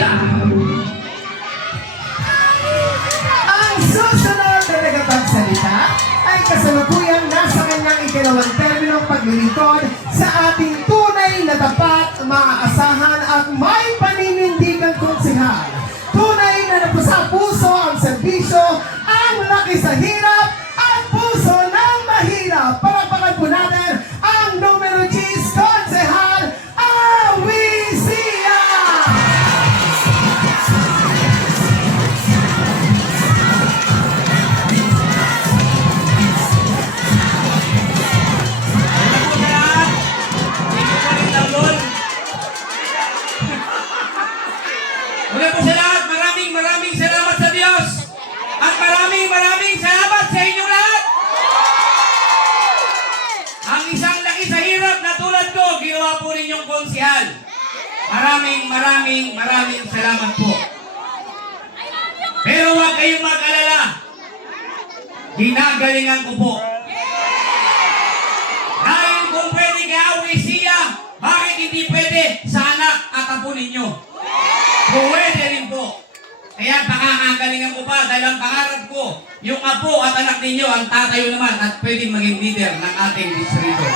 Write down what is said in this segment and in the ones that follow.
Garcia. Ang susunod na tagapagsalita ay kasalukuyang nasa kanyang ikalawang terminong paglilingkod sa ating tunay na tapat, maaasahan at may paninindigang konsehal. Tunay na napasa puso ang serbisyo, ang laki sa hirap, ang puso ng mahirap. Palakpakan po natin ang numero 10 konsehal, Awisia! Una po sa lahat, maraming salamat sa Diyos. At maraming salamat sa inyo lahat. Ang isang laki sa hirap na tulad ko, ginawa po ninyong konsihal. Maraming salamat po. Pero huwag kayong mag-alala. Ginagalingan ko po. Dahil kung pwede kay Awisia, bakit hindi pwede sa anak at apo ninyo? Pwede rin po. Kaya pakakagalingan ko pa dahil ang pangarap ko, yung apo at anak ninyo ang tatayo naman at pwedeng maging leader ng ating distrito.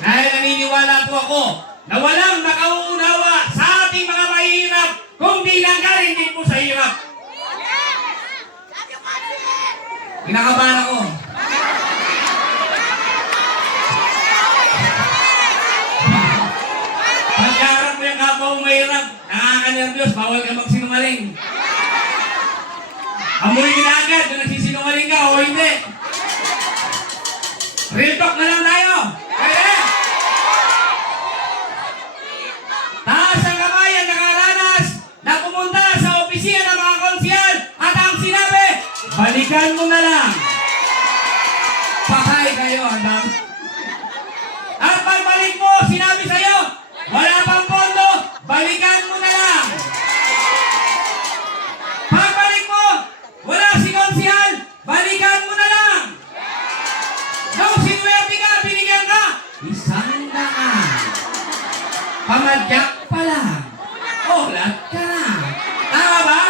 Dahil naniniwala po ako na walang nakauunawa sa ating mga mahirap kung di nanggaling din po sa hirap. Kinakabahan ako. Pagkaharap mo yung kapwa mong mahirap, nakaka-nervyos, bawal ka magsinungaling. Amoy nila agad kung nagsisinungaling ka o hindi. Real talk na lang tayo. Pwede? Taas ang kamay ang nakaranas na pumunta sa opisina ng mga konsihal at ang sinabi, balikan mo na lang. Patay kayo, andam. At pagbalik mo, sinabi sa'yo, wala pang pondo, balikan mo na lang. Pagbalik mo, wala si konsihal, balikan mo na lang. Nung sinuwerte ka, binigyan ka, 100. Pamadyak pa lang. Ulat ka na. Tama ba?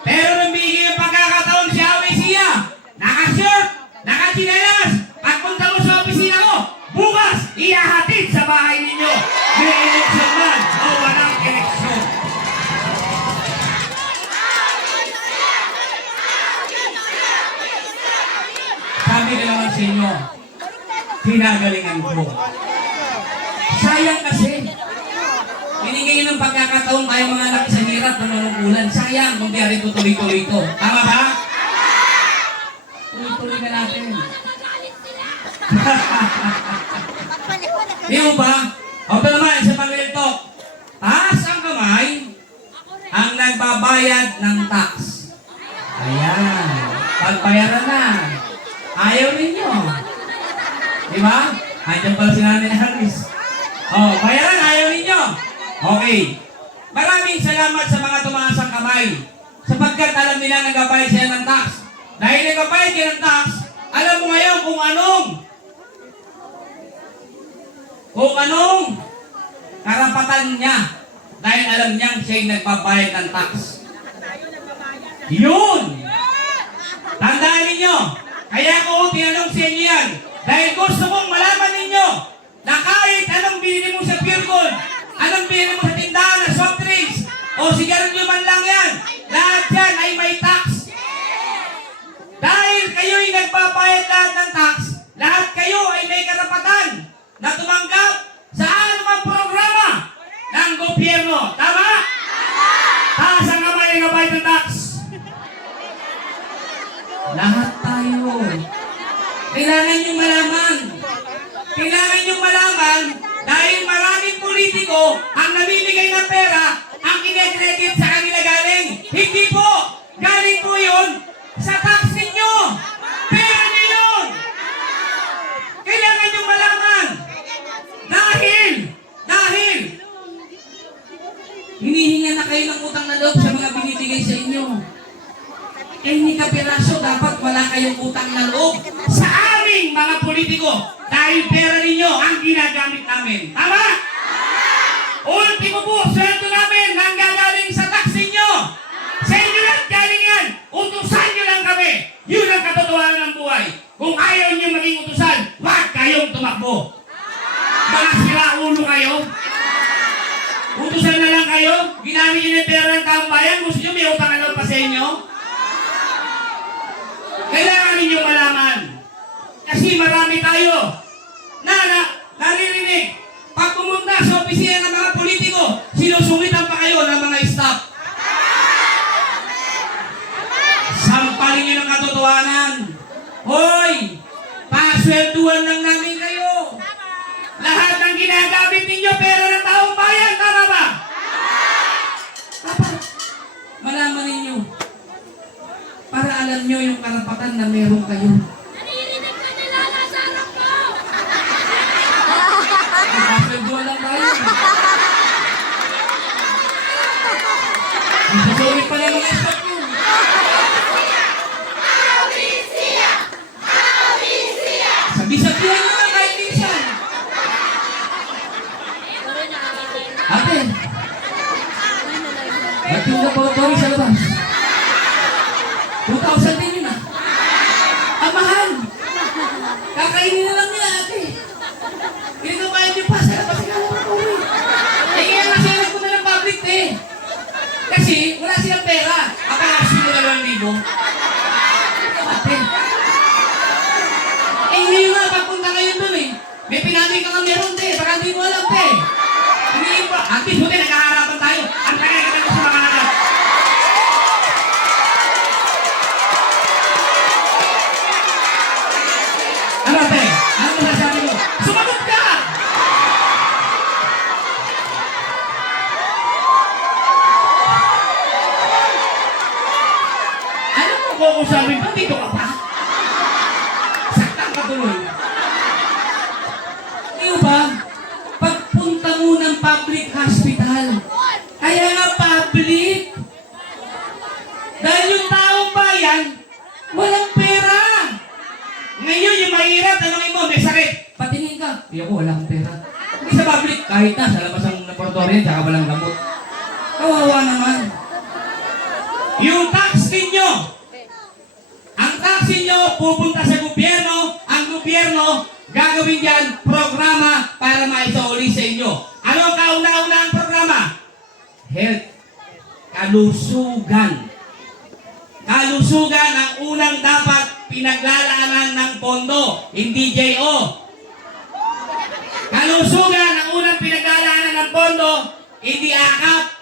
Pero nung bigyan ng pagkakataon si Awisia, naka-shirt, naka-chinelas, pagpunta mo sa opisina ko, bukas, ihahatid sa bahay ninyo. May eleksyon man o walang eleksyon. Sabi ko naman sa inyo, pinagalingan ko. Sayang kasi. Binigay nyo ng pagkakataon tayo mga anak sa hirap na manukulan. Sayang kung di rin tuloy-tuloy ito. Tama ba? Tuloy-tuloy na natin. Di mo ba? O ito naman, sa pag-real talk. Taas ang kamay ang nagbabayad ng tax. Ayan. Pagbayaran na. Ayaw ninyo. Di ba? Andiyan pala si Nanay Harris. O, bayaran, ayaw ninyo. Okay. Maraming salamat sa mga tumaas ang kamay. Sapagkat alam nila nagbabayad sila ng tax. Dahil nagbabayad sila ng tax, alam mo ngayon kung anong karapatan niya dahil alam niyang siya'y nagbabayad ng tax. Yun! Tandaan ninyo, kaya ko tinanong sa inyo yan dahil gusto kong malaman ninyo na kahit anong binili mo sa Pure Gold, anong binili mo sa tindahan na soft drinks o sigarilyo man lang yan, lahat yan ay may tax. Dahil kayo'y nagbabayad lahat ng tax, lahat kayo ay may karapatan na tumanggap sa anumang programa ng gobyerno. Tama? Taas ang kamay ng bayad ng tax. Lahat tayo. Kailangan niyong malaman. Kailangan niyong malaman dahil maraming politiko ang namimigay ng pera ang kinekredit sa kanila galing. Hindi po. Galing po yun sa tax ninyo. Pera niyo yun. Kailangan niyong malaman. Dahil hinihinga na kayo ng utang na loob sa mga binibigay sa inyo. Eh, ni kapiraso, dapat wala kayong utang na loob sa aming mga politiko dahil pera ninyo ang ginagamit namin. Tama? sweldo namin nang gagaling sa tax ninyo. Sa inyo lang galing yan. Utusan nyo lang kami. Yun ang katotohanan ng buhay. Kung ayaw nyo maging utusan, wag kayong tumakbo. Mga sila ulo kayo. Utusan na lang kayo. Ginamit nyo ng pera ng taong bayan. Gusto nyo may utang na pa sa inyo? Kailangan ninyo malaman. Kasi marami tayo na naririnig. Pag pumunta sa opisina ng mga politiko, sinusungitan pa kayo ng mga staff. Sampalin nyo ng katotohanan. Hoy! Paswelduhan lang namin kayo. Lahat ng ginagamit ninyo, pera ng taong bayan, tama ba? Dapat malaman ninyo. Para alam nyo yung karapatan na meron kayo. Naririnig ka nila, nasarap ko! Paswelduhan lang tayo. Susunod pa lang mga staff nyo. Sabi-sabihan nyo na kahit minsan. Ate, ba't yung laboratory sa labas? 2,000 din yun ah. Ang mahal. Kakainin na lang nila ate. Pinabayad nyo pa sa labas ng laboratory. Eh kaya nga sila nagpunta ng public eh. Kasi wala silang pera. Akala sila 2,000. Ate. Eh ngayon nga, pagpunta kayo dun eh. May pinamay ka nga meron te. Baka hindi mo alam te. Hindi pa. Ate, buti nagkaharapan tayo. Ang kaya ka sa mga anak. Ano te? Ano masasabi mo? Sumagot ka! Ano mo kung sabi ba dito ka pa? Saktan ka tuloy. Iyo ba? Pagpunta mo ng public hospital. Kaya nga public. Dahil yung taong bayan, walang pera. Ngayon yung mahirap, tanongin mo, may sakit. Patingin ka. Hindi ako, wala akong pera. Hindi sa public, kahit na, sa labas ng laboratory, tsaka walang gamot. Kawawa naman. Yung tax ninyo, ang tax ninyo pupunta sa gobyerno, ang gobyerno gagawin dyan programa para maisauli sa inyo. Ano ang kauna-una ang programa? Health. Kalusugan. Kalusugan ang unang dapat pinaglalaanan ng pondo, hindi JO. Kalusugan ang unang pinaglalaanan ng pondo, hindi akap.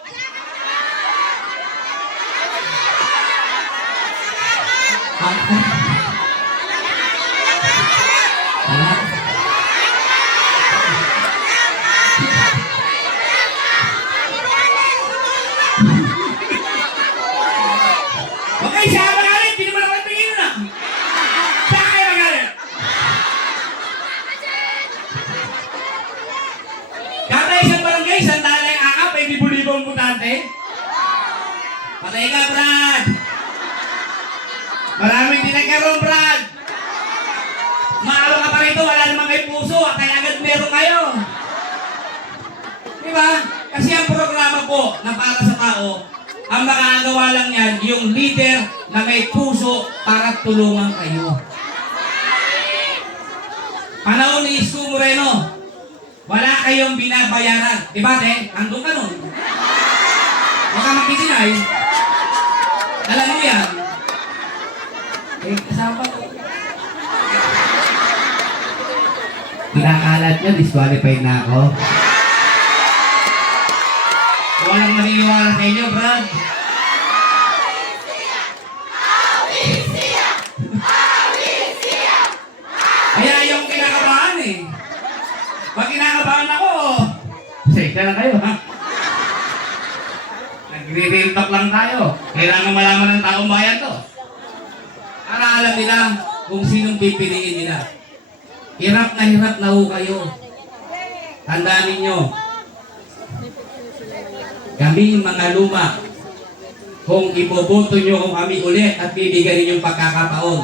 Okay, siya magalit. Hindi naman ako tingin na. Siya kayo magalit. Kada isang barangay, sandala yung akap, ay libo-libo ang butante. Patay ka, Brad. Maraming di nagkaroon, Brad. Maalo ka pa rito, wala namang may puso, kaya agad meron kayo. Diba? Kasi ang programa po na para sa tao, ang makakagawa lang yan, yung leader na may puso para tulungan kayo. Panahon ni Isko Moreno, wala kayong binabayaran. Diba, te? Andun ka nun. Huwag ka makisinay. Alam mo yan. Eh, kasama ko. Pinakalat nyo, disqualified na ako. Walang maniniwala sa inyo, Brad. Kaya yung kinakabahan eh. Pag kinakabahan ako, seka lang kayo, ha? Nagre-real talk lang tayo. Kailangan malaman ng taong bayan to. Para alam nila kung sinong pipiliin nila. Hirap na ho kayo. Tandaan ninyo, kami mga luma, kung iboboto nyo kung kami ulit at bibigyan ninyong pagkakataon,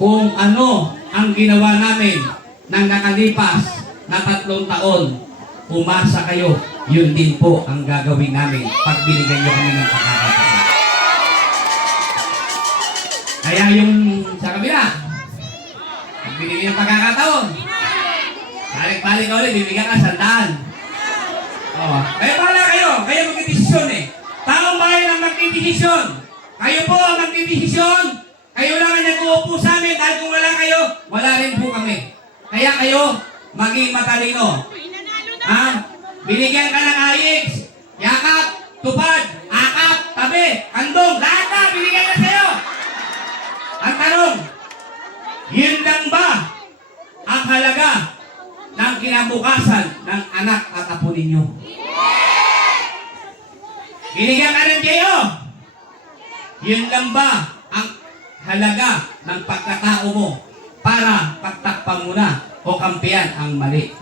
kung ano ang ginawa namin ng nakalipas na 3 taon, umasa kayo, yun din po ang gagawin namin pag binigyan nyo kami ng pagkakataon. Kaya yung sa kabila, pag binigyan ng pagkakataon, balik-balik ka ulit, bibigyan ka 100. Kaya pala kayo magdidesisyon eh. Taong bayan ang magdidesisyon. Kayo po ang magdidesisyon. Kayo lang ang nag-uupo sa amin dahil kung wala kayo, wala rin po kami. Kaya kayo, maging matalino. Ha? Binigyan ka ng ayix, yakap, tupad, akap, tabi, handong, lahat na, binigyan ka sa'yo. Ang tanong, yun lang ba ang halaga ng kinabukasan ng anak at apo ninyo? Binigyan ka ng kayo. Yun lang ba ang halaga ng pagkatao mo para pagtakpan mo na o kampiyan ang mali?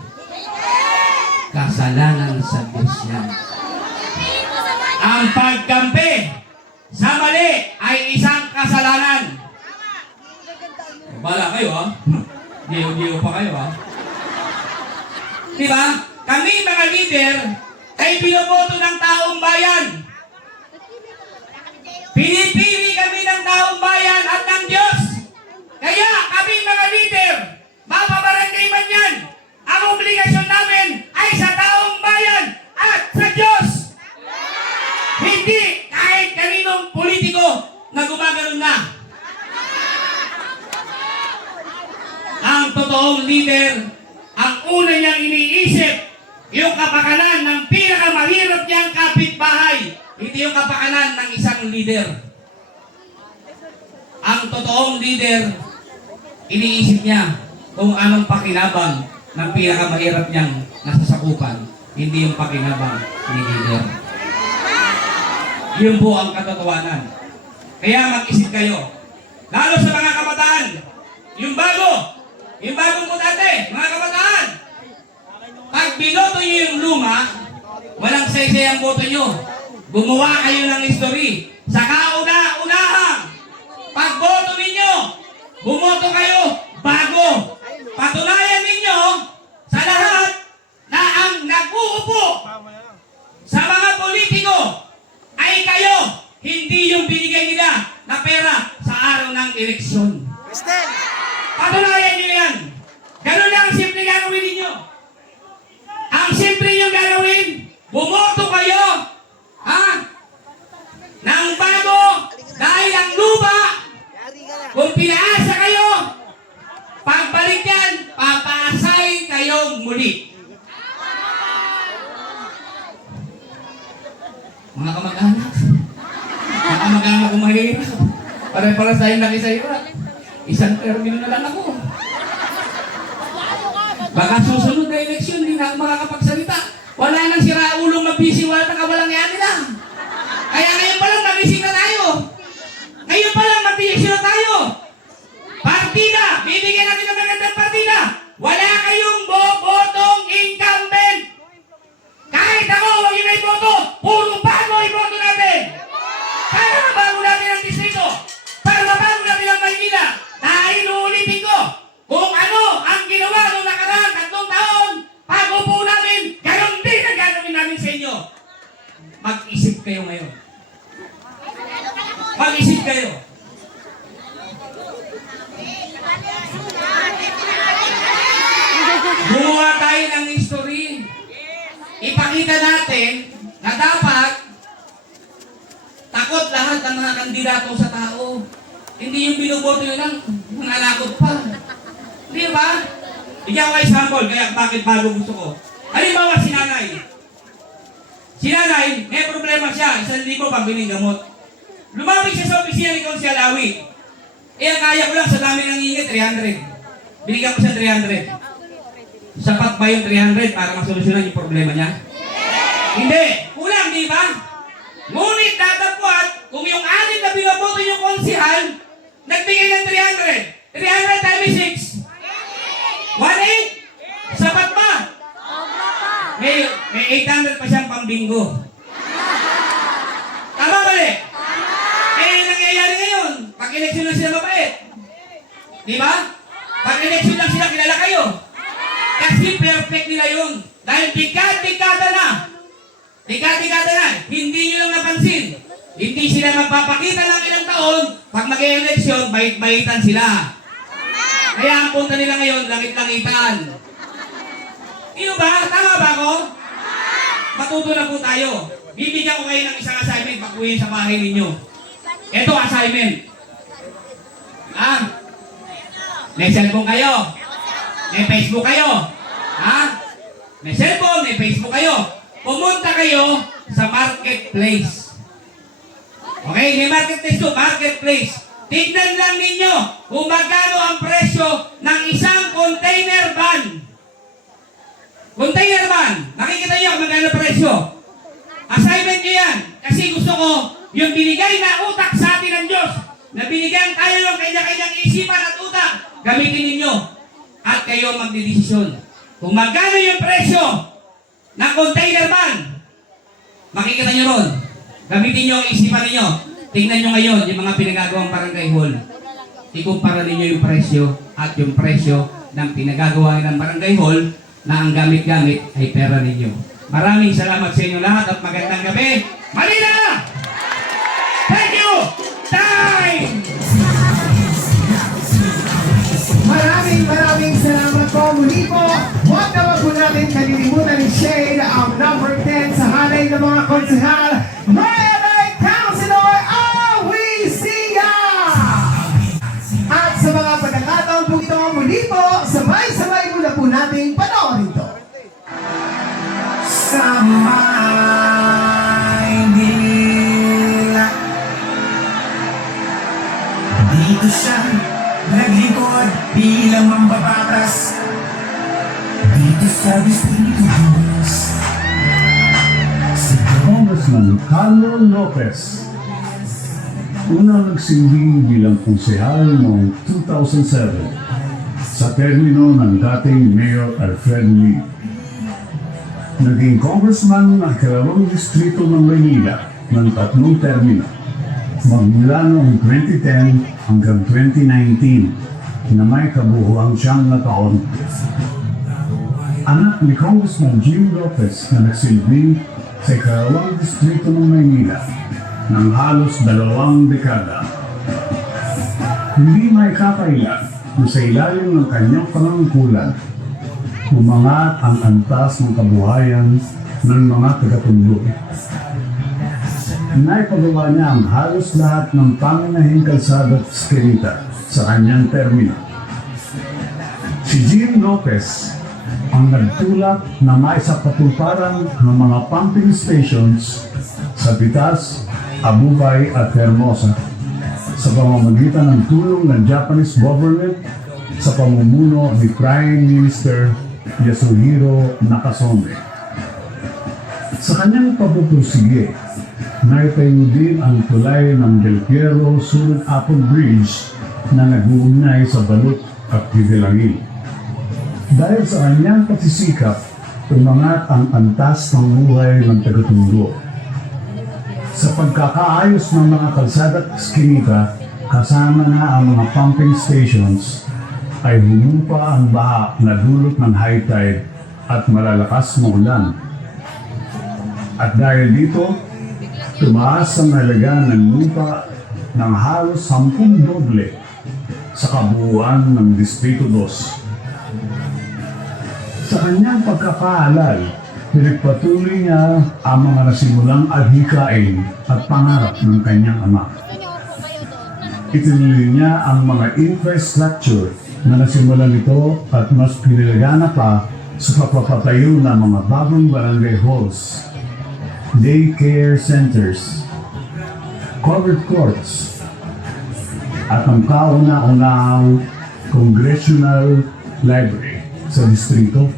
Kasalanan sa Diyos yan. Ang pagkampi sa mali ay isang kasalanan. Bala kayo ha? Diyo pa kayo ha? Diba? Kami mga leader ay binoboto ng taong bayan. Pinipili kami ng taong bayan at ng Diyos. Kaya kami mga leader, mapabarangay man yan, ang obligasyon namin ay sa taong bayan at sa Diyos. Hindi kahit kaninong politiko na gumagano'n na. Ang totoong leader, ang una niyang iniisip, yung kapakanan ng pinakamahirap niyang kapitbahay, hindi yung kapakanan ng isang leader. Ang totoong leader, iniisip niya kung anong pakinabang ng pinakamahirap niyang nasasakupan, hindi yung pakinabang ni leader. Yun po ang katotohanan. Kaya mag-isip kayo, lalo sa mga kabataan, yung bagong po dati, mga kabataan, pag binoto nyo yung luma, walang saysay ang boto nyo. Gumawa kayo ng history. Sa kauna-unahang pagboto ninyo, bumoto kayo bago. Patunayan ninyo sa lahat na ang nag-uupo sa mga politiko ay kayo, hindi yung binigay nila na pera sa araw ng eleksyon. Patunayan nyo yan. Ganun lang ang simple gagawin ninyo. Ang simple nyo gagawin, bumoto kayo, ha? Nang bago, dahil ang lupa, kung pinaasa kayo, pagbalik yan, papasay kayong muli. Mga kamag-anak, kung mahirap, pare-paras tayong laki sa hirap. Isang termino na lang ako. Baka susunod na eleksyon, hindi na ako makakapagsalita. Wala nang siraulong mabisiwala na kawalang yan nila. Kaya ngayon pa lang magising na tayo. Ngayon pa lang mabisyo na tayo. Partida, bibigyan natin ng magandang partida. Wala kayong bobotong incumbent. Kahit ako, huwag yun ay boto. Puro bago ay boto natin. Para mabago natin ang distrito. Para mabago natin ang Maynila. Dahil uulitin ko, kung ano ang ginawa nung nakaraan 3 taon, pag-upo namin, ganon din ang gagawin namin sa inyo. Mag-isip kayo ngayon. Mag-isip kayo. Gumawa tayo ng history. Ipakita natin na dapat takot lahat ng mga kandidato sa tao. Hindi yung binuboto yun lang, nangalakot pa. Hindi ba? Bigyan ko kayo sample, kaya bakit bago gusto ko. Halimbawa si nanay. Si nanay, may problema siya, 1,000 pambiling gamot. Lumapit siya sa opisina ni Konsehal Awi. Ang kaya ko lang sa dami ng ingit, 300. Binigyan ko siya 300. Sapat ba yung 300 para masolusyonan yung problema niya? Hindi. Kulang, di ba? Ngunit datapwat, kung yung 6 na binaboto yung konsehal, nagbigay ng 300. 300 times 6. 1,800? Sapat ba? May 800 pa siyang pambinggo. Tama ba eh? Nangyayari ngayon, pag eleksyon lang sila mabait. Di ba? Pag eleksyon lang sila, kilala kayo. Kasi perfect nila yun. Dahil dekada na. Dekada na. Hindi nyo lang napansin. Hindi sila magpapakita ng ilang taon. Pag mag-eleksyon, bait-baitan sila. Kaya ang punta nila ngayon, langit-langitan. Ino ba? Tama ba ako? Matuto na po tayo. Bibigyan ko kayo ng isang assignment pag uwi sa bahay ninyo. Ito assignment. May cellphone kayo. May Facebook kayo. May cellphone, may Facebook kayo. Pumunta kayo sa marketplace. Okay, may marketplace to, marketplace. Tignan lang ninyo kung magkano ang presyo ng isang container van. Container van. Nakikita niyo kung magkano presyo. Assignment niyo yan. Kasi gusto ko, yung binigay na utak sa atin ng Diyos, na binigyan tayo ng kanya-kanyang isipan at utak, gamitin ninyo. At kayo magdidesisyon. Kung magkano yung presyo ng container van, makikita nyo ron. Gamitin nyo ang isipan ninyo. Tingnan nyo ngayon yung mga pinagagawang barangay hall. Ikumpara ninyo yung presyo at yung presyo ng pinagagawa ng barangay hall na ang gamit-gamit ay pera ninyo. Maraming salamat sa inyo lahat at magandang gabi. Manila! Thank you! Time! Maraming salamat po. Muli po, huwag na wag po natin kalilimutan ni Shade ang number 10 sa halay ng mga konsehal. Mayor Councilor Awisia! At sa mga pagkakataon po ito, muli po, sabay-sabay muna po natin panoorin ito. Sa Maynila, dito siya naglingkod bilang mambabatas dito sa Distrito 2. Si Congressman Carlo Lopez, unang nagsilbing bilang konsehal noong 2007 sa termino ng dating Mayor Alfred Lee. Naging congressman ng ikalawang distrito ng Maynila ng 3 termino, magmula noong 2010 hanggang 2019 na may kabuhuang siyang na taon. Anak ni Congressman Jim Lopez na nagsilbi sa ikalawang distrito ng Maynila ng halos 2 dekada. Hindi may kakaila na sa ilalim ng kanyang panangkulan, umangat ang antas ng kabuhayan ng mga taga-Tondo. Naipagawa niya ang halos lahat ng pangunahing kalsada at eskinita sa kanyang termino. Si Jim Lopez ang nagtulak na may sa patulparan ng mga pumping stations sa Pitas, Abubay at Hermosa sa pamamagitan ng tulong ng Japanese government sa pamumuno ni Prime Minister Yasuhiro Nakasone. Sa kanyang pagpupursige, naitayo din ang tulay ng Del Piero Surat Apple Bridge na nag-uugnay sa Balot at Pidilangin. Dahil sa kanyang pagsisikap, umangat ang antas ng buhay ng taga-Tondo. Sa pagkakaayos ng mga kalsada at eskinita, kasama na ang mga pumping stations, ay humupa ang baha na dulot ng high tide at malalakas na ulan. At dahil dito, tumaas ang halaga ng lupa ng halos 10 doble sa kabuuan ng Distrito 2. Sa kanyang pagkakaalal, pinagpatuloy niya ang mga nasimulang adhikain at pangarap ng kanyang ama. Itinuloy niya ang mga infrastructure na nasimulan nito at mas pinilagana pa sa pagpapatayo ng mga bagong barangay halls, daycare centers, covered courts, at ang kauna-unahang Congressional Library sa distrito.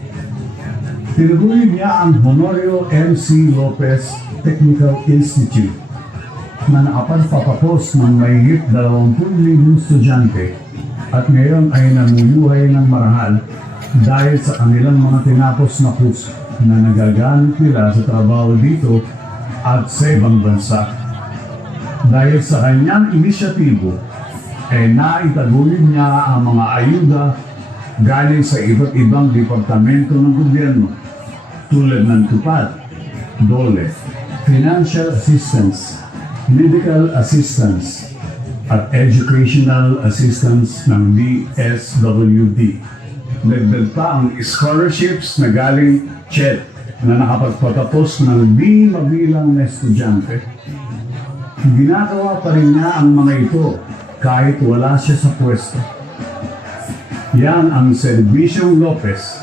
Tinuloy niya ang Honorio M.C. Lopez Technical Institute na nakapagpapapos ng mahigit 20,000 estudyante at ngayon ay namumuhay ng marangal dahil sa kanilang mga tinapos na kurso na nagagamit nila sa trabaho dito at sa ibang bansa. Dahil sa kanyang inisyatibo, ay naitaguyod niya ang mga ayuda galing sa iba't ibang departamento ng gobyerno tulad ng TUPAD, DOLE, financial assistance, medical assistance, at educational assistance ng DSWD. Dagdag pa ang scholarships na galing CHED na nakapagpatapos ng di mabilang na estudyante. Ginagawa pa rin niya ang mga ito kahit wala siya sa pwesto. Yan ang Serbisyong Lopez,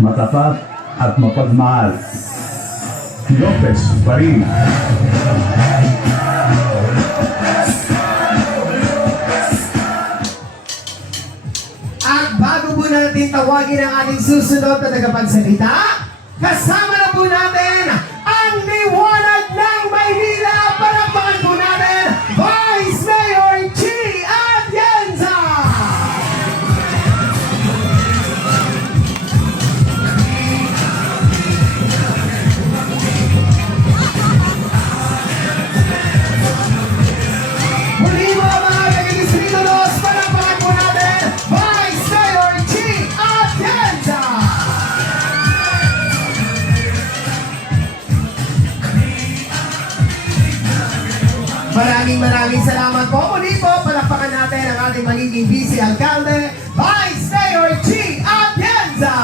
matapat at mapagmahal. Lopez pa rin. At bago po natin tawagin ang ating susunod na tagapagsalita, kasama na po natin ang liwanag ng Maynila. Palakpakan po natin, Vice Mayor G. Atienza! Muli mo mga taga-Distrito 2, palakpakan po natin, Vice Mayor G. Atienza! Maraming salamat po. Muli po, palakpakan natin ang ating magiging Vice Alcalde, Vice Mayor G. Atienza!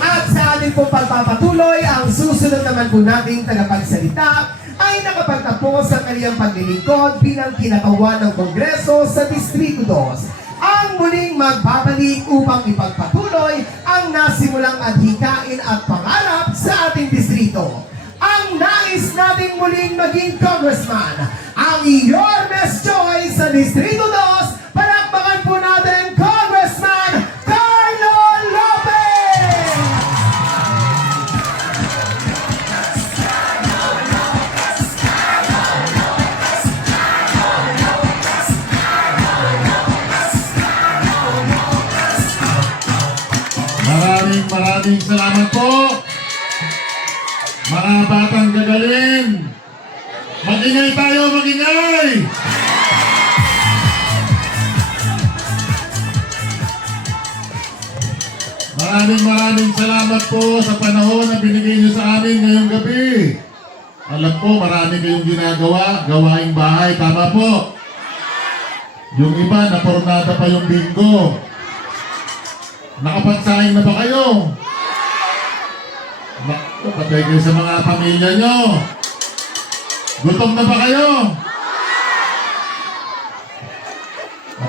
At sa ating pong pagpapatuloy, ang susunod naman po nating tagapagsalita ay nakapagtapos sa kanyang paglilingkod bilang kinakawan ng Kongreso sa Distrito 2. Ang muling magbabalik upang ipagpatuloy ang nasimulang adhikain at pangarap sa ating distrito. Ang nais nating muling maging congressman, ang Yormes Joy sa Distrito 2. Palakpakan po natin, Congressman Carlo Lopez! Maraming salamat po. Mga batang gagaling. Magingay tayo, magingay! Maraming salamat po sa panahon na binigay niyo sa amin ngayong gabi. Alam po, marami kayong ginagawa, gawaing bahay. Tama po. Yung iba, napornada pa yung bingo. Nakapagsaing na ba kayo? Naku, patay kayo sa mga pamilya nyo. Gutom na ba kayo?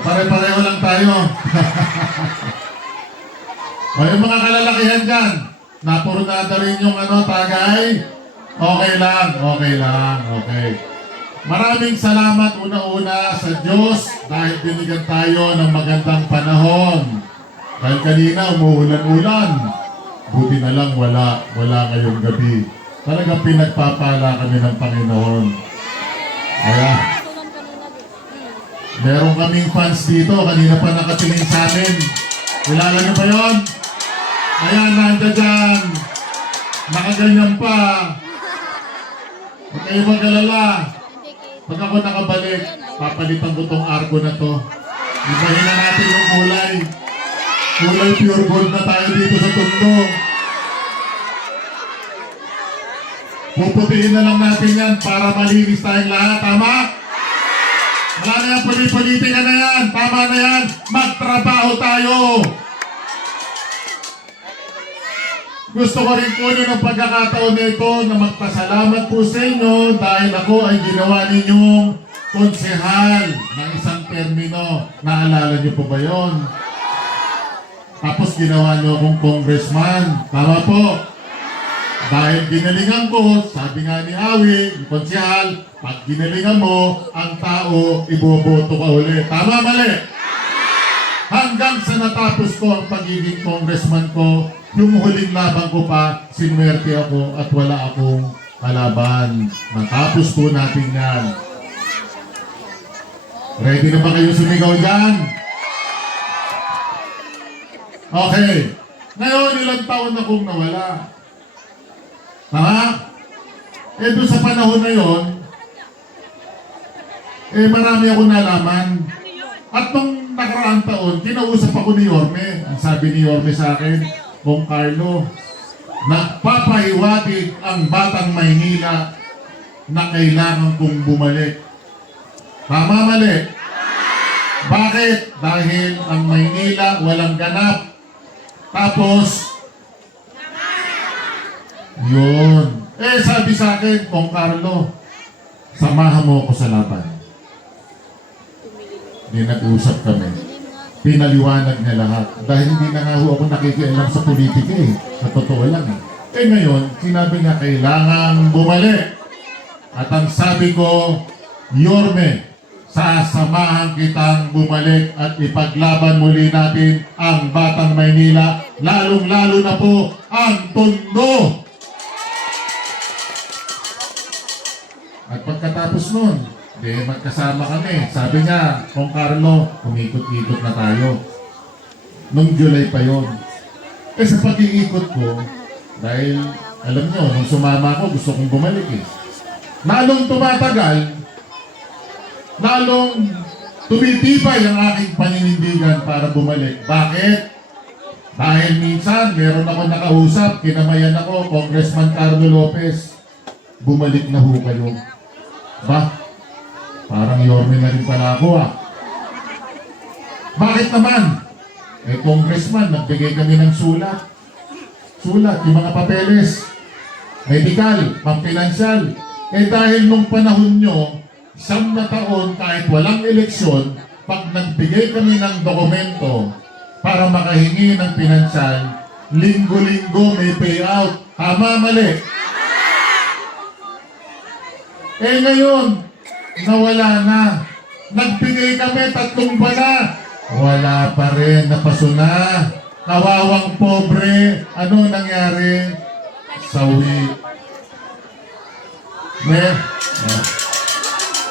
Pare-pareho lang tayo. O yung mga kalalakihan dyan, napornada rin yung tagay. Okay lang, okay. Maraming salamat una-una sa Diyos dahil binigyan tayo ng magandang panahon. Dahil kanina umuulan-ulan. Buti na lang wala ngayong gabi. Talagang pinagpapala kami ng Panginoon. Kaya, meron kaming fans dito. Kanina pa nakatingin sa amin. Kilala niyo ba yun? Ayan, nandiyan dyan. Nakaganyan pa. Huwag kayo mag-alala. Pag ako nakabalik, papalitan ko tong arko na to. Ibahin na natin yung kulay. Kulay pure gold na tayo dito sa tundo. Puputiin na lang natin yan para malinis tayong lahat. Tama? Wala na yan, politika na yan. Tama na yan. Magtrabaho tayo. Gusto ko rin kunin ang pagkakataon na ito na magpasalamat po sa inyo dahil ako ay ginawa ninyong konsehal ng isang termino. Naalala niyo po ba yun? Tapos ginawa niyo akong congressman. Tama po. Dahil ginalingan ko, sabi nga ni Awi, yung konsehal, pag ginalingan mo, ang tao, iboboto ka ulit. Tama, mali? Hanggang sa natapos ko ang pagiging congressman ko, yung huling laban ko pa, sinwerte ako at wala akong kalaban. Natapos po natin yan. Ready na ba kayo sumigaw dyan? Okay. Ngayon, ilang taon akong nawala. Tama? Doon sa panahon na yon, marami akong nalaman. At nung nakaraang taon, kinausap ako ni Yorme. Ang sabi ni Yorme sa akin, Kung Carlo, nagpapahiwatig ang Batang Maynila na kailangan kong bumalik. Tama, mali? Bakit? Dahil ang Maynila walang ganap. Tapos, yun. Sabi sa akin, Kung Carlo, samahan mo ako sa laban. Hindi nag-usap kami. Pinaliwanag niya lahat. Dahil hindi na nga ho ako nakikialam sa politika Sa totoo lang ngayon, sinabi niya kailangan bumalik. At ang sabi ko, Yorme, sasamahan kitang bumalik at ipaglaban muli natin ang Batang Maynila, lalong-lalo na po ang Tondo. At pagkatapos nun, magkasama kami. Sabi niya, Kung Carlo, umikot-ikot na tayo. Nung July pa yon. Sa pag-iikot ko, dahil alam nyo, nung sumama ko, gusto kong bumalik Lalong tumatagal, lalong tumitibay ang aking paninindigan para bumalik. Bakit? Dahil minsan, meron ako nakausap, kinamayan ako, Congressman Carlo Lopez. Bumalik na ho kayo. Ba? Parang Yorme na rin pala ako Bakit naman? Congressman, nagbigay kami ng sulat. Sulat, yung mga papeles. Medical, pampinansyal. Dahil nung panahon nyo, 9 na taon kahit walang eleksyon, pag nagbigay kami ng dokumento para makahingi ng pinansyal, linggo-linggo may payout. Tama, mali? Ngayon, nawala na. Nagbigay kami 3 bala. Wala pa rin, napaso na. Kawawang pobre. Ano nangyari? Sawi.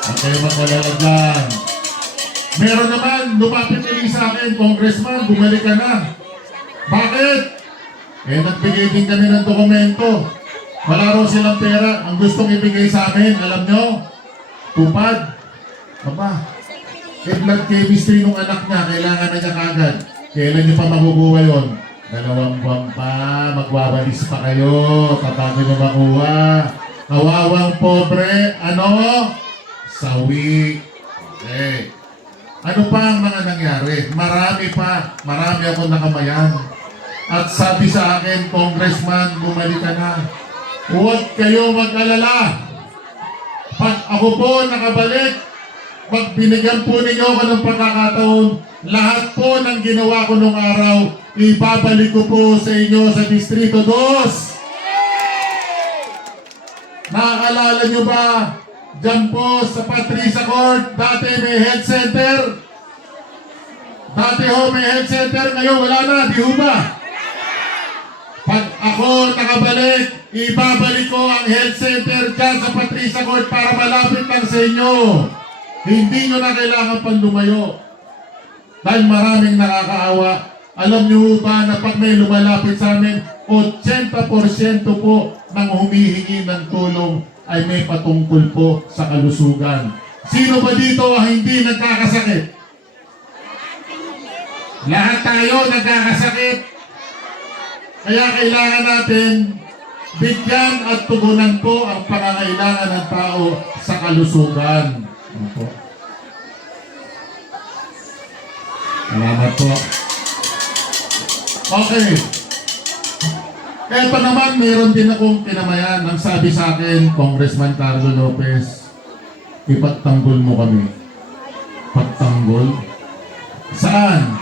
Ang kayo magkalala dyan. Meron naman, lumapit din sa akin, Congressman, bumalik ka na. Bakit? Nagbigay din kami ng dokumento. Wala raw silang pera. Ang gustong ibigay sa amin, alam nyo? Tupad. Aba, blood chemistry nung anak niya, kailangan na niya kagad. Kailan niyo pa makukuha yun? 2 buwan pa, magwawalis pa kayo, kapag niyo makuha. Kawawang pobre, ano? Sawi. Okay. Ano pa ang mga nangyari? Marami pa. Marami akong nakamayan. At sabi sa akin, Congressman, bumalik ka na. Huwag kayo mag-alala. Pag ako po nakabalik, pag binigyan po ninyo ako ng pagkakataon, lahat po ng ginawa ko nung araw, ibabalik ko po sa inyo sa Distrito 2. Naaalala nyo ba? Diyan po sa Patricia Court, dati may health center. Dati ho may health center, ngayon wala na, di ho ba? Pag ako nakabalik, ibabalik ko ang health center dyan sa Patricia Court para malapit lang sa inyo. Hindi nyo na kailangan pang lumayo. Dahil maraming nakakaawa. Alam nyo ba na pag may lumalapit sa amin, 80% po ng humihingi ng tulong ay may patungkol po sa kalusugan. Sino ba dito ang hindi nagkakasakit? Lahat tayo nagkakasakit. Kaya kailangan natin bigyan at tugunan po ang pangangailangan ng tao sa kalusugan. Opo. Salamat po. Okay. Eto naman, mayroon din akong pinamayan. Ang sabi sa akin, Congressman Carlo Lopez, ipagtanggol mo kami. Pagtanggol? Saan?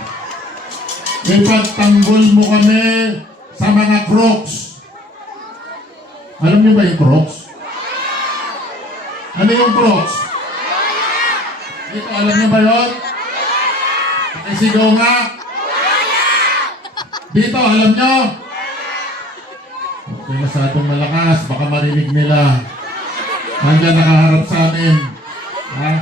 Ipagtanggol mo kami sa mga Crocs. Alam niyo ba yung Crocs? Ano yung Crocs? Ito, alam niyo ba yun? Sigaw nga. Dito, alam niyo? Okay, masyadong malakas. Baka marinig nila. Nandiyan nakaharap sa amin. Ha?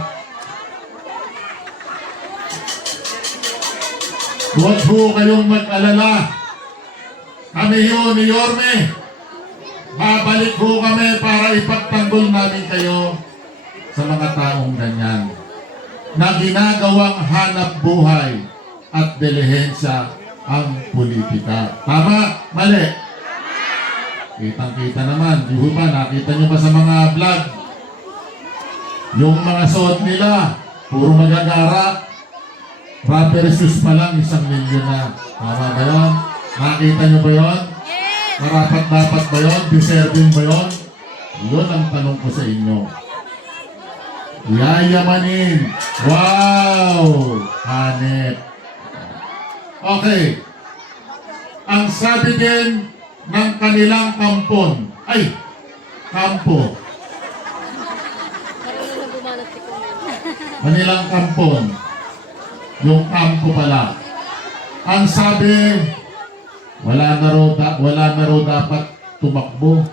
Huwag po kayong mag-alala. Kami yun ni Yorme. Babalik po kami para ipagtanggol namin kayo sa mga taong ganyan na ginagawang hanap buhay at delihensya ang politika. Tama? Mali? Kitang-kita naman. Di ba? Nakita nyo ba sa mga vlog? Yung mga suot nila, puro magagara. Rubber shoes pa lang, 1 milyon na. Tama ba yun? Nakita nyo ba yun? Marapat-dapat ba yun? Deserving ba yun? Yun ang tanong ko sa inyo. Yayamanin. Wow! Hanep. Okay. Ang sabi din ng kanilang kampo. Kanilang kampon. Yung kampo pala. Ang sabi, wala na raw dapat tumakbo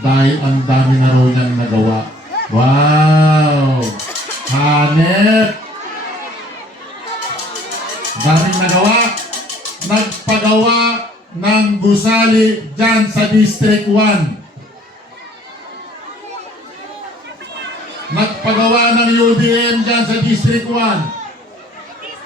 dahil ang dami na raw niyang nagawa. Wow! Hanep! Daming nagawa. Nagpagawa ng gusali dyan sa District 1. Nagpagawa ng UDM dyan sa District 1.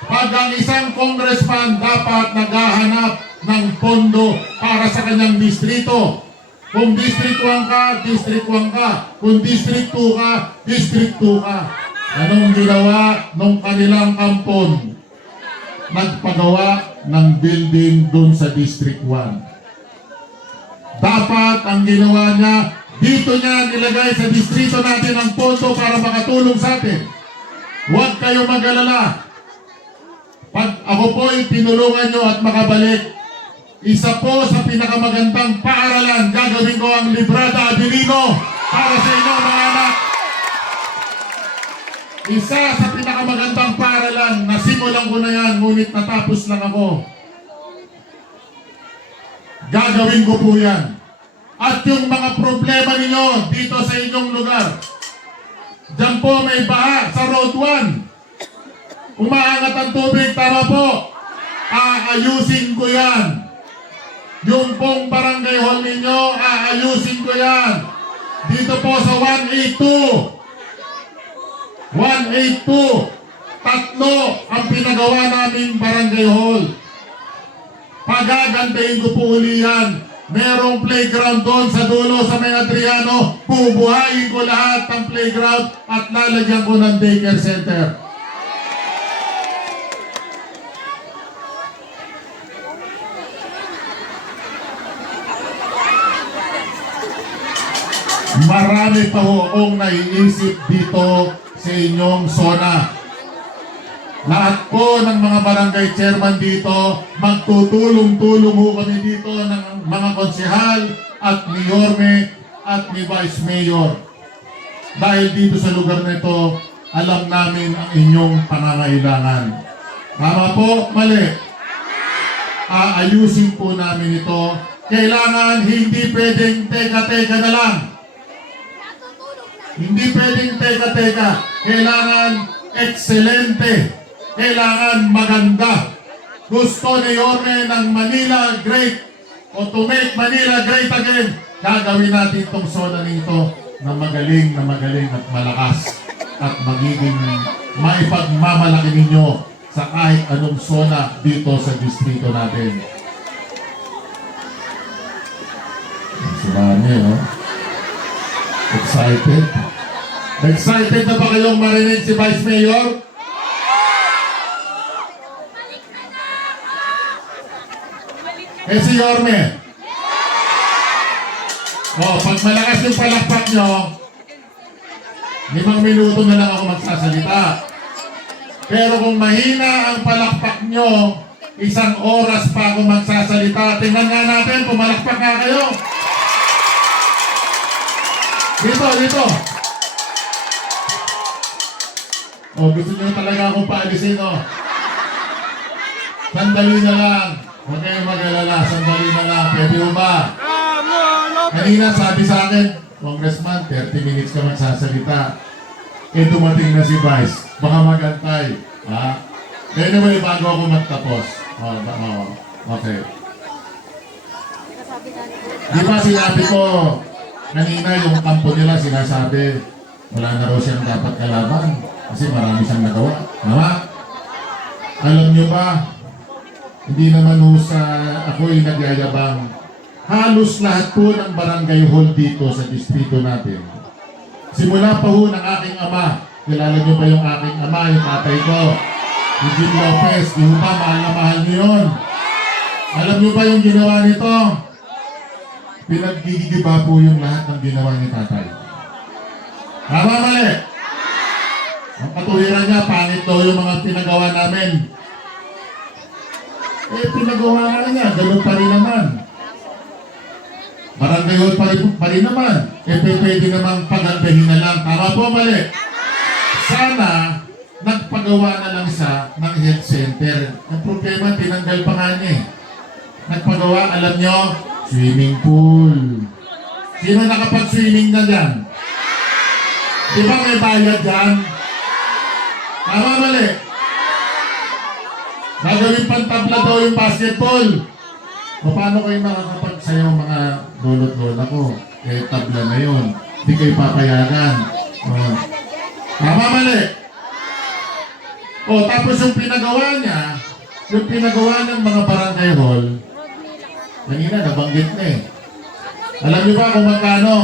Pag ang isang congressman dapat naghahanap ng pondo para sa kanyang distrito. Kung District 1 ka, District 1 ka. Kung District 2 ka, District 2 ka. Anong ginawa nung kanilang kampon? Nagpagawa ng building dun sa District 1. Dapat ang ginawa niya, dito niya nilagay sa distrito natin ang pondo para makatulong sa atin. Huwag kayo mag-alala. Pag ako po'y tinulungan nyo at makabalik, isa po sa pinakamagandang paaralan, gagawin ko ang Librada Abilino para sa inyo mga anak. Isa sa pinakamagandang paaralan, nasimulan ko na yan, ngunit natapos lang ako. Gagawin ko po yan. At yung mga problema ninyo dito sa inyong lugar, dyan po may baha sa Road 1. Umaangat ang tubig, tama po. Aayusin ko yan. Yung pong barangay hall ninyo, aayusin ko yan. Dito po sa 182. 182. 3 ang pinagawa naming barangay hall. Pagagandahin ko po uli yan. Merong playground doon sa dulo sa may Adriano. Bubuhayin ko lahat ng playground at lalagyan ko ng daycare center. Marami pa ho akong naiisip dito sa inyong zona. Lahat po ng mga barangay chairman dito, magtutulong-tulong ho kami dito ng mga konsehal at ni Yorme at ni Vice Mayor. Dahil dito sa lugar na ito, alam namin ang inyong pangangailangan. Tama po? Mali? Aayusin po namin ito. Kailangan hindi pwedeng teka-teka na lang. Hindi pwedeng teka-teka. Kailangan excelente. Kailangan maganda. Gusto ni Yorme ng Manila great o to make Manila great again. Gagawin natin itong zona nito na magaling at malakas at magiging maipagmamalaki ninyo sa kahit anong zona dito sa distrito natin. Marami, no? Excited? Excited na ba kayong marinig si Vice Mayor? Eh si Yorme? Pag malakas yung palakpak nyo, 5 minuto na lang ako magsasalita. Pero kung mahina ang palakpak nyo, 1 oras pa ako magsasalita. Tingnan nga natin, pumalakpak nga kayo. Dito. Gusto nyo talaga akong paalisin, no? Sandali na lang. Huwag kayong mag-alala. Sandali na lang. Pwede mo ba? Kanina sabi sa akin, Congressman, 30 minutes ka magsasalita. Dumating na si Vice. Baka magantay. Ha? Anyway, bago ako magtapos. Okay. Di ba sinabi ko, kanina yung kampo nila sinasabi, wala na raw siyang dapat kalaban kasi marami siyang nagawa. Tama? Alam nyo ba, Hindi naman ho sa ako'y nagyayabang. Halos lahat po ng barangay hall dito sa distrito natin. Simula pa ho ng aking ama. Kilala niyo ba yung aking ama, yung tatay ko? Eugene Lopez. Di ho ba mahal na mahal niyo yun? Alam niyo ba yung ginawa nito? Pinaggigiba po yung lahat ng ginawa ni tatay. Tama mali? Ang katuwiran niya, pangit daw yung mga pinagawa namin. Pinagawa nga niya, ganun pa rin naman. Barangay hall pa rin naman. Pwede namang pagandahin na lang. Tama po, mali? Sana, nagpagawa na lang siya ng health center. Ang problema, tinanggal pa nga niya. Nagpagawa, alam nyo, swimming pool. Sino nakapag-swimming na dyan? Di ba may bayad dyan? Tama, mali? Gagawin pang tabla daw yung basketball. O paano kayo makakapagsayaw mga lolo't-lola ko? Tabla na yun. Hindi kayo papayagan. Tama, mali? Tapos yung pinagawa ng mga barangay hall, kanina nabanggit na eh. Alam niyo ba kung magkano?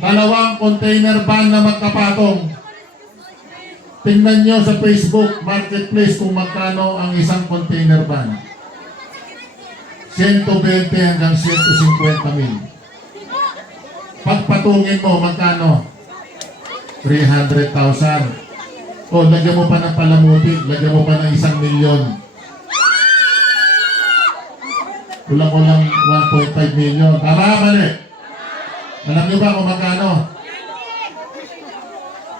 2 container van na magkapatong. Tingnan nyo sa Facebook Marketplace kung magkano ang isang container van. 120 hanggang 150 mil. Pagpatungin mo, magkano? 300,000. Lagyan mo pa ng palamuti, lagyan mo pa ng 1 milyon. Kulang-kulang 1.5 million. Tama, mali? Alam niyo ba kung magkano?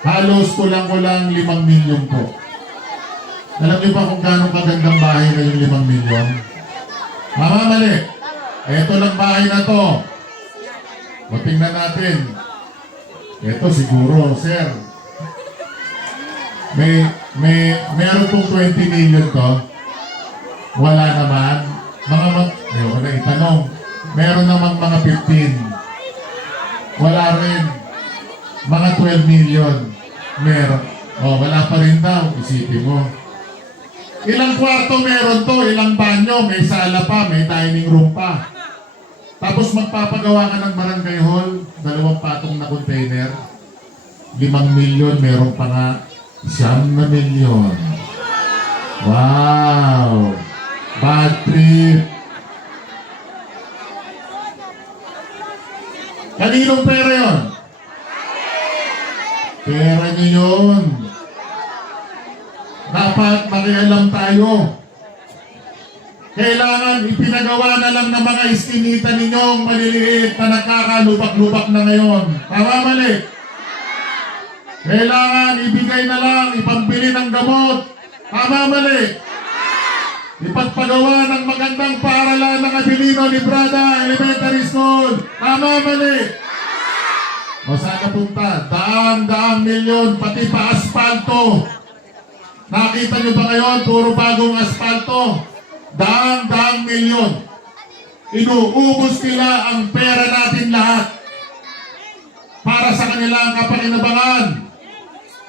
Halos kulang-kulang 5 milyon po. Alam niyo ba kung gano'ng kagandang bahay na yung 5 milyon? Tama, mali? Ito lang bahay na to. Tingnan natin. Ito siguro, sir. Meron pong 20 million to. Wala naman. Wala itanong. Meron namang mga 15. Wala rin. Mga 12 million. Meron. Wala pa rin daw. Isipin mo. Ilang kwarto meron to? Ilang banyo? May sala pa. May dining room pa. Tapos magpapagawa ka ng barangay hall. 2 patong na container. 5 million. Meron pa nga 9 milyon. Wow! Bad trip. Kaninong pera yun? Pera niyo yun. Dapat makialam tayo. Kailangan ipinagawa na lang ng mga iskinita ninyong maliliit na nakakalubak-lubak na ngayon. Tama, mali? Kailangan ibigay na lang, ipambili ng gamot. Tama, mali? Ipagpagawa ng magandang paaralan ng Abilino Librada Elementary School. Tama, mali? Saan napunta? Daang milyon, pati pa asfalto. Nakita nyo ba ngayon? Puro bagong asfalto. Daang milyon. Inuubos nila ang pera natin lahat para sa kanilang kapakinabangan.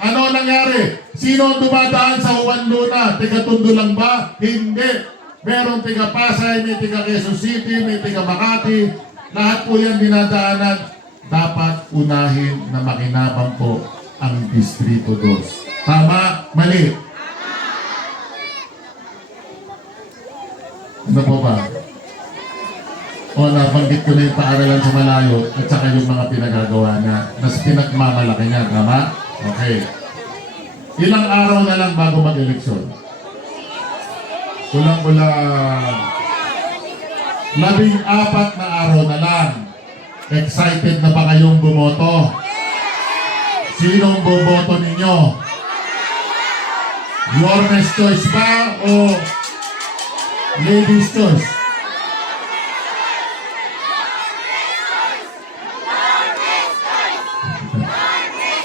Ano nangyari? Sino ang dumadaan sa Juan Luna? Tiga Tondo lang ba? Hindi. Meron tiga Pasay, may tiga Quezon City, may tiga Makati. Lahat po yan dinadaanan. Dapat unahin na makinabang po ang Distrito 2. Tama? Mali? Ano po ba? Nabanggit ko na yung paaralan sa malayo at saka yung mga pinagagawa na pinagmamalaki niya. Tama? Okay. Ilang araw na lang bago mag-eleksyon? Kulang-kulang 14 na araw na lang. Excited na ba kayong bumoto? Sinong boboto ninyo? Yormes choice ba o ladies choice?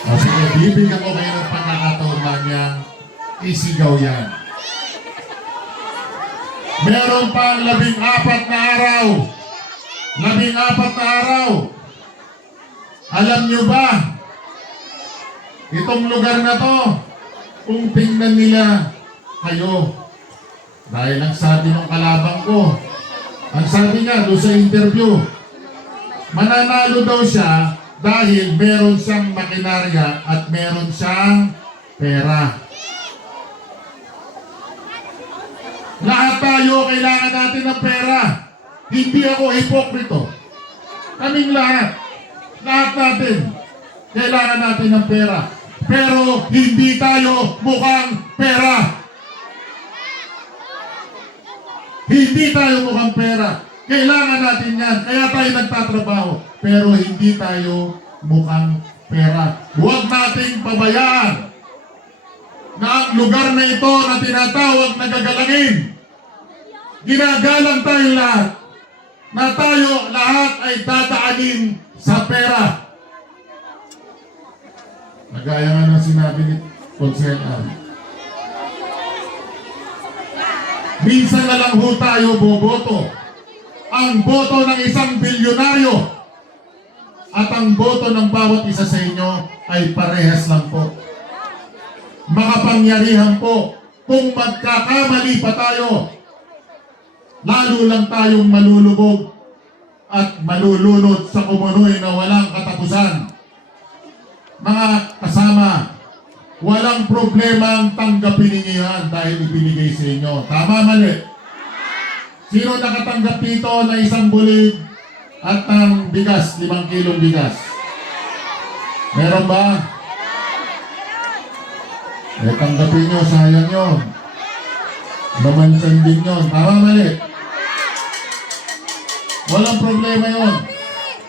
Sige, bibigyan ko kayo ng pagkakataon lang yan. Isigaw yan. Meron pang 14 na araw. 14 na araw. Alam nyo ba, itong lugar na to, kung tingnan nila kayo, Dahil ang sabi ng kalabang ko, ang sabi niya doon sa interview, mananalo daw siya dahil meron siyang makinarya at meron siyang pera. Lahat tayo kailangan natin ng pera. Hindi ako hipokrito. Kaming lahat. Lahat natin. Kailangan natin ng pera. Pero hindi tayo mukhang pera. Hindi tayo mukhang pera. Kailangan natin yan. Kaya tayo nagtatrabaho. Pero hindi tayo mukhang pera. Huwag nating pabayaan na ang lugar na ito na tinatawag na gagalangin. Ginagalang tayo lahat. Na tayo lahat ay dadaanin sa pera. Nagaya nga ng sinabi ni Consel Al. Minsan na lang ho tayo boboto. Ang boto ng isang bilyonaryo at ang boto ng bawat isa sa inyo ay parehas lang po. Makapangyarihan po. Kung magkakamali pa tayo, lalo lang tayong malulubog at malulunod sa kumunoy na walang katapusan. Mga kasama, walang problemang tanggapin ninyo yan dahil ibinigay sa inyo. Tama, mali? Sino nakatanggap dito na isang bulig at ng bigas, 5 kilong bigas? Meron ba? Eh, tanggapin nyo, sayang yun. Bamansan din yun. Tama, mali? Walang problema yun.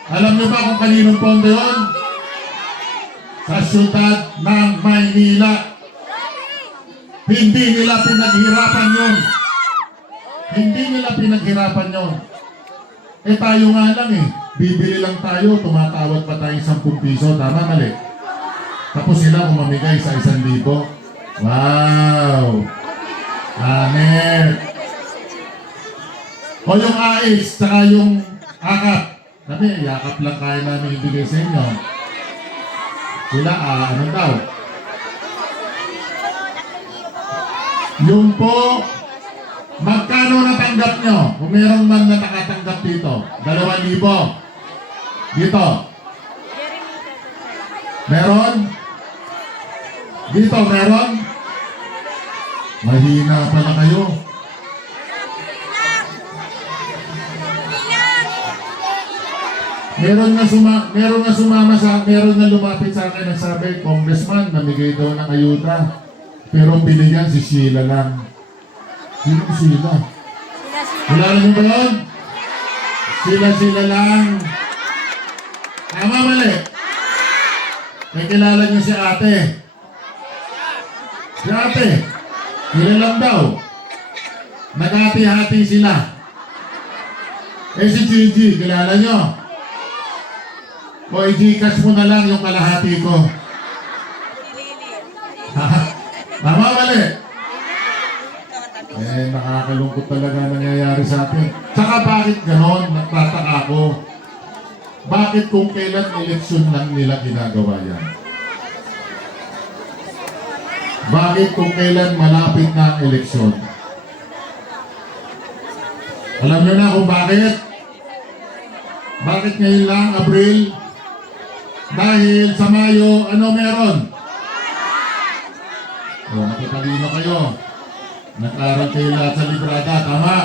Alam nyo ba kung kaninong pondo yun? Sa syudad ng Maynila. Hindi nila pinaghirapan yun. Hindi nila pinaghirapan yun. Eh tayo nga lang eh. Bibili lang tayo, tumatawad pa tayong 10 piso. Tama, mali? Tapos sila umamigay sa 1,000. Wow! Anet! O yung AIS, saka yung akap. Kami, yakap lang kaya namin ibigay sa inyo. Sila, ano daw? Yung po, magkano natanggap nyo? Kung meron man na nakatanggap dito, 2,000. Dito. Meron? Dito, meron? Mahina pala kayo. Meron na lumapit sa akin at sabi, Congressman, namigay daw ng ayuda. Pero ang binigyan si Sheila lang. Sino si Sheila? Kilala niyo ba yun? Sila lang. Tama, mali? May kilala niyo si ate. Si ate. Sila lang daw. Nagati-hati sila. Eh si Gigi, kilala niyo? O i-Gcash mo na lang yung kalahati ko. Tama, mali? Eh, nakakalungkot talaga nangyayari sa atin. Saka bakit ganon? Nagtataka ako. Bakit kung kailan eleksyon lang nila ginagawa yan? Bakit kung kailan malapit na ang eleksyon? Alam nyo na kung bakit? Bakit ngayon lang, Abril? Dahil sa Mayo, ano meron? O, nakitalino kayo. Nag-aral kayo lahat sa librada, tama?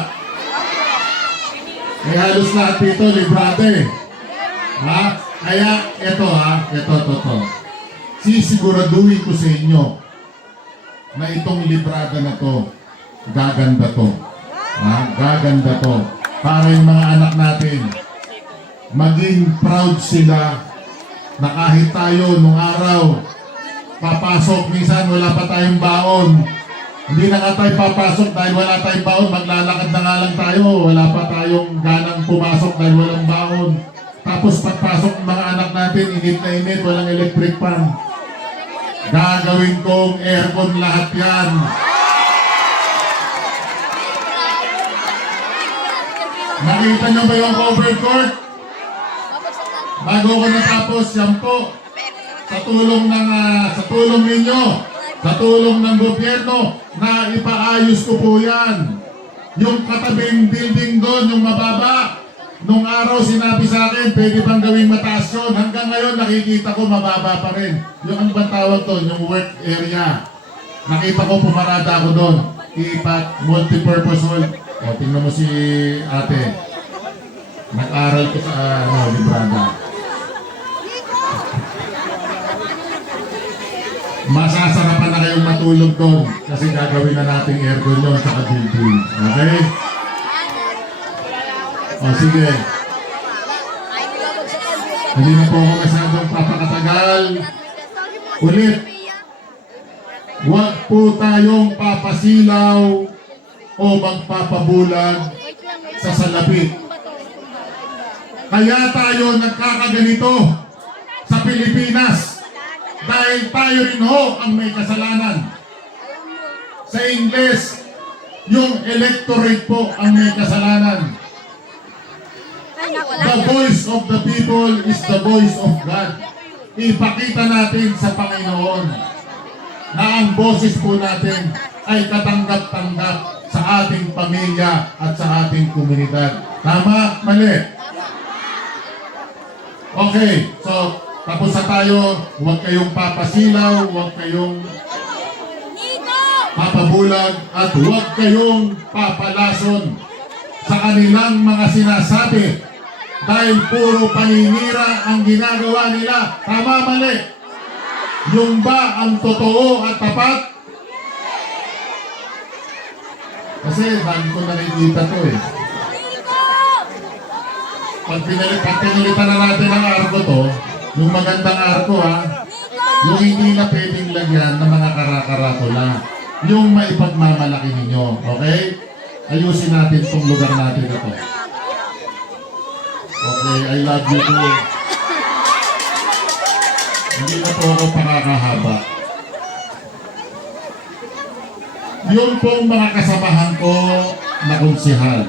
Eh, halos lahat dito, librada eh. Ha? Kaya, ito. Sisiguraduhin ko sa inyo na itong librada na to, gaganda to. Ha? Gaganda to. Para yung mga anak natin, maging proud sila na kahit tayo nung araw, papasok, minsan wala pa tayong baon. Hindi na nga tayo papasok dahil wala tayong baon, maglalakad na nga lang tayo, wala pa tayong ganang pumasok dahil walang baon. Tapos pagpasok ng mga anak natin, init na init, walang electric fan. Gagawin kong aircon lahat yan. Nakita nyo ba yung covered court? Bago ko natapos, yan po. Sa tulong ninyo, sa tulong ng gobyerno, na ipaayos ko po yan. Yung katabing building doon, yung mababa. Nung araw sinabi sa akin, pwede bang gawing mataas yun? Hanggang ngayon nakikita ko mababa pa rin. Yung ano bang tawag to? Yung work area. Nakita ko pumarada ako doon. Ipat, multi-purpose hall. O, tingnan mo si ate. Nag-aral ko sa librada. Masasarapan na kayong matulog doon kasi gagawin na nating aircon yun sa building. Okay? O sige. Hindi na po ako masyadong papakatagal. Ulit. Huwag po tayong papasilaw o magpapabulag sa salapi. Kaya tayo nagkakaganito sa Pilipinas dahil tayo rin ho ang may kasalanan. Sa Ingles, yung electorate po ang may kasalanan. The voice of the people is the voice of God. Ipakita natin sa Panginoon na ang boses po natin ay katanggap-tanggap sa ating pamilya at sa ating komunidad. Tama? Mali? Okay, so tapos na tayo. Huwag kayong papasilaw, huwag kayong papabulag, at huwag kayong papalason sa kanilang mga sinasabi dahil puro paninira ang ginagawa nila. Tama, mali? Yung ba ang totoo at tapat? Kasi dahil ko nakikita to eh. Pag pinilitan na natin ang arko to, yung magandang arko ha, yung hindi na pwedeng lagyan ng mga karakarakola, yung maipagmamalaki ninyo, okay? Ayusin natin itong lugar natin ito. Okay, I love you too. Hindi na po ako pakakahaba. Yung pong mga kasamahan ko na konsehal,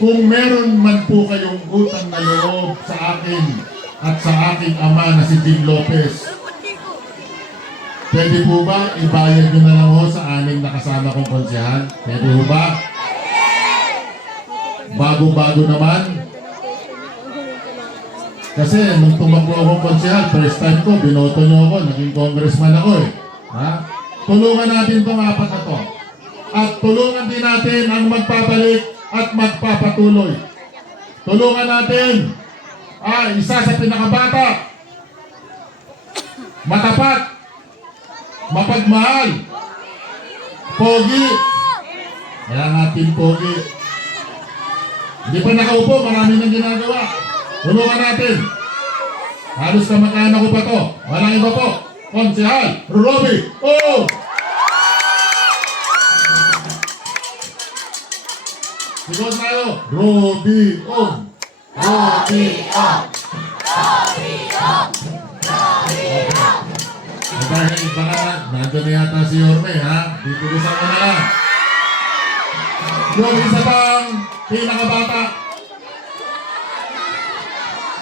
kung meron man po kayong utang na loob sa akin at sa aking ama na si Jim Lopez, pwede po ba ibayad nyo na lang ho sa aning nakasama kong konsehal? Pwede po ba? Bago-bago naman. Kasi nung tumakbo akong konsehal, first time ko, binoto nyo ako, naging congressman ako eh. Ha? Tulungan natin itong apat na to. At tulungan din natin ang magpapalik at magpapatuloy. Tulungan natin isa sa pinakabata, matapat, mapagmahal, pogi. Kaya natin pogi. Hindi pa nakaupo, marami nang ginagawa. Tulungan natin. Halos kamag-anak ko pa to. Walang iba po. Konsehal Roby O! Sigod tayo. Roby O! Roby O! Roby O! Roby O! Dahil baka nandun na yata si Yorme ha. Ditulisan ko na lang. Yung isa pang pinakabata.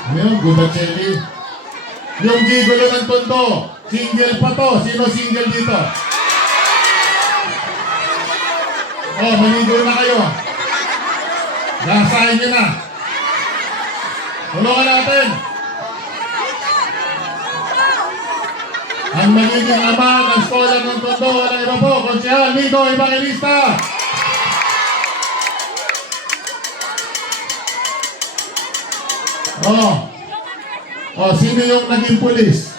Ano yun? Gubachelli. Yung gigolo ng tondo. Single pa to. Sino single dito? Oh, maligo na kayo. Gasahin nyo na. Tulungan natin. Ang magiging ama ng scholar ng tondo, walang iba po, Konsehal Nico Evangelista. Sino yung naging pulis?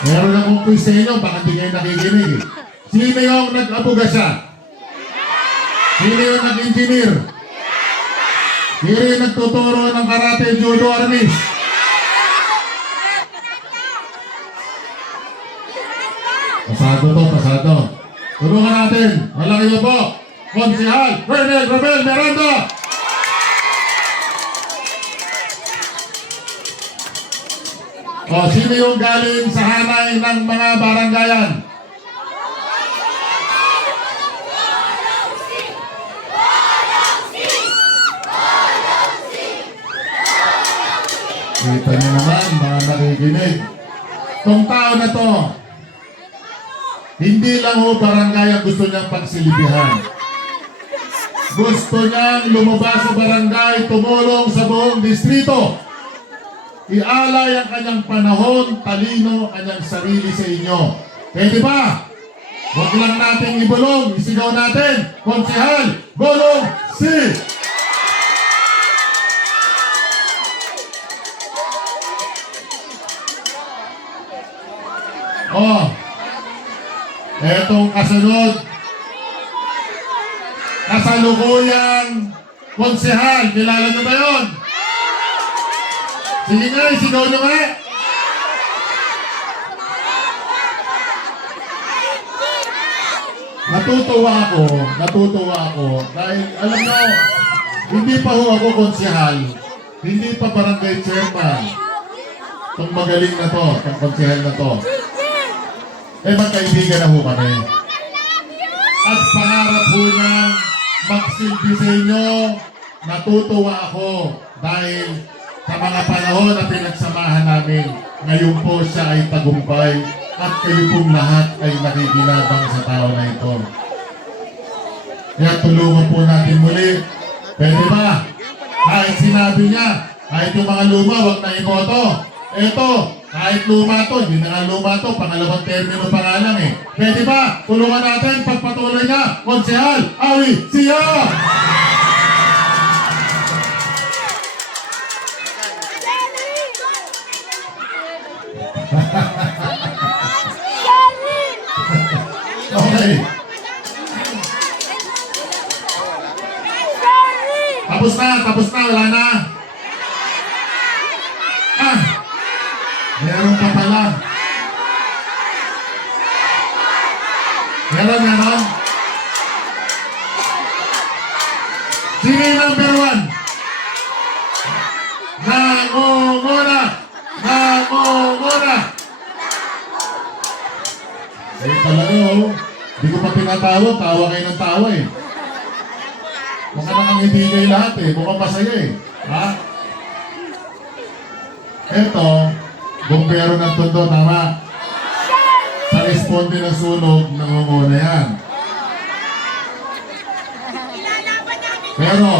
Meron akong quiz sa inyo, baka hindi kayo nakikinig eh. Sino yung nag-abuga siya? Sino yung nag-engineer? Sino yung nagtuturo ng karate, judo, arnis? Pasado to, pasado. Tulungan natin. Walang iba po. Konsehal Colonel Romel Miranda. Sino yung galing sa hanay ng mga baranggayan? Kita niyo naman, mga nakikinig. Itong tao na to, Hindi lang ho barangay ang gusto niyang pagsilbihan. Gusto niyang lumabas sa barangay, tumulong sa buong distrito. Ialay ang kanyang panahon, talino, kanyang sarili sa inyo. Pwede ba? Huwag lang natin ibulong, isigaw natin, Konsehal, Bulong Si! Oh, etong kasunod, kasalukuyang konsehal, kilala nyo ba yun? Sige nga, isigaw nyo nga. Natutuwa ako, dahil alam nyo, hindi pa ho ako konsehal, hindi pa barangay chairman. Itong magaling na to, itong konsehal na to. Eh, magkaibigan na ho kami. At pangarap ho niyang magsilbi sa inyo, natutuwa ako dahil sa mga panahon na pinagsamahan namin, ngayon po siya ay tagumpay at kayo pong lahat ay nakikinabang sa tao na ito. Kaya tulungan po natin muli. Pwede ba? Kahit sinabi niya, kahit yung mga luma, wag na iboto. Eto, kahit luma to, hindi na nga luma to, pangalawang termino pa nga lang eh. Pwede ba? Tulungan natin pagpatuloy na, Konsehal, Awi, Siya! Okay. Tapos na, wala na. Ah! Meron pa pala. Meron. Sino yung number 1? Nangunguna! Eh talaga oh. Hindi ko pa tinatawag, tawa kayo ng tawa eh. Mukha nakang ibigay lahat eh, mukhang masaya eh. Ha? Eto, bumbero ng Tondo, tama? Sa responde ng sunog, nangunguna yan. Pero,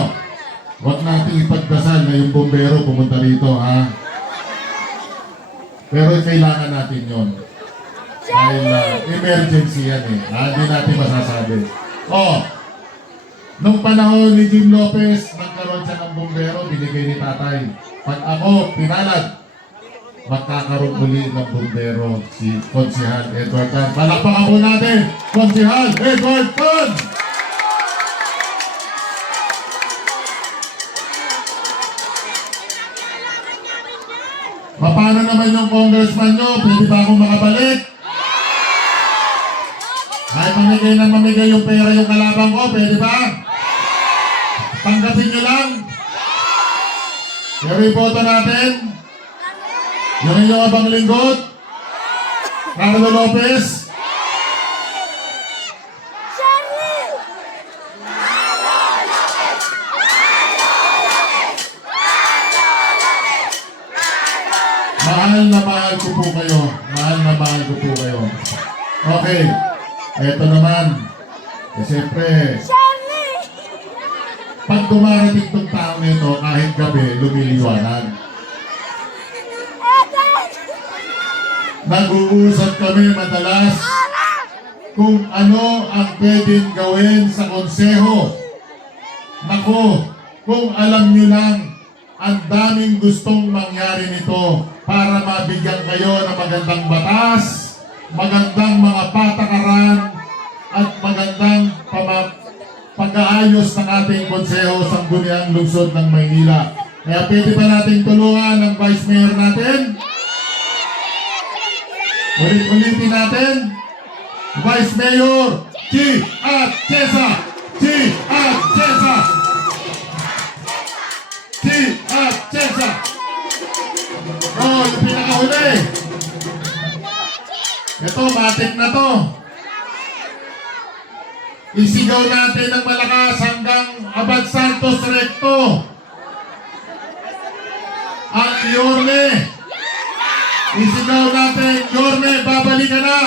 wag natin ipagdasal na yung bumbero pumunta rito, ha? Pero kailangan natin yon. Dahil emergency yan eh. Hindi natin masasabi. Oh, nung panahon ni Jim Lopez, nagkaroon siya ng bumbero, binigay ni tatay. Pag ako, pinalad, magkakaroon uli ng bumbero si Konsehal Edward Tan. Palakpakan po natin, Konsehal Edward Tan! Paano naman yung congressman nyo? Pwede ba akong makabalik? Kahit mamigay yung pera yung kalabang ko, pwede ba? Tanggapin nyo lang. Yung iboto natin. Yung inyong abang lingkod. Carlo Lopez. Mahal ko po kayo. Mahal ko po kayo. Okay. Eto naman. Siyempre, pag dumarating itong tao nito, kahit gabi, lumiliwanag. Nag-uusap kami madalas kung ano ang pwedeng gawin sa konseho. Naku, kung alam nyo lang, ang daming gustong mangyari nito para mabigyan kayo ng magandang batas, magandang mga patakaran, at magandang pag-aayos ng ating konseho sa Sangguniang Lungsod ng Maynila. Kaya pwede ba natin tulungan ang Vice Mayor natin? Ulit-ulitin natin. Vice Mayor, Chi at Chesa! Chi at Chesa! Chi at Chesa! Oh, yung pinakahuli. Ito, matik na to. Isigaw natin ng malakas hanggang Abad Santos Recto. Ang Yorme. Isigaw natin, Yorme, babalik ka na.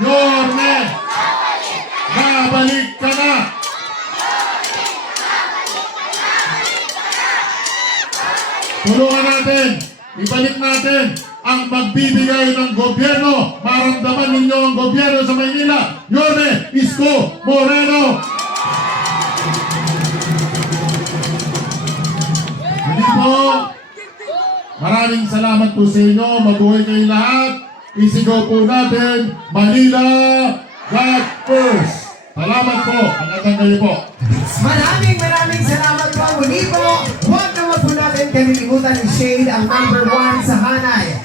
Yorme! Babalik ka na! Tulungan natin, ibalik natin ang magbibigay ng gobyerno. Maramdaman ninyo ang gobyerno sa Maynila. Yorme Isko Moreno! Hindi po. Maraming salamat po sa inyo. Mabuhay kayo lahat. Isigaw po natin, Manila, God first. Salamat po. Magandang kayo po. Maraming salamat po. Muli po, huwag naman po natin kalilimutan ni Shade ang #1 sa Hanay.